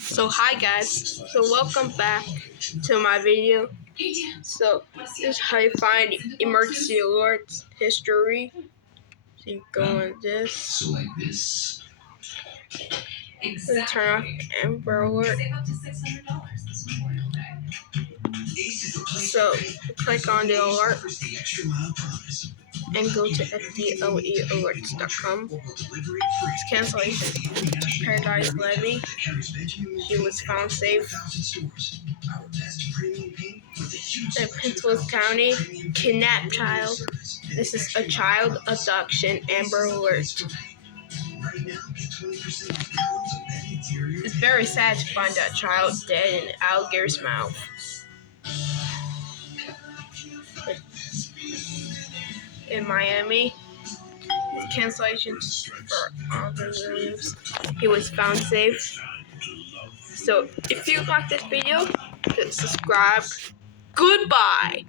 So hi guys, so welcome back to my video. So this is how you find emergency alerts history. So you go on this, and turn off Amber Alert. So click on the alert and go to fdlealerts.com. It's cancellation. Paradise Levy. She was found safe. In Pittsburgh County, kidnapped child. This is a child abduction. Amber Alert. It's very sad to find that child dead in an alligator's mouth. In Miami, cancellation for Aubrey Williams. He was found safe. So if you like this video, hit subscribe. Goodbye.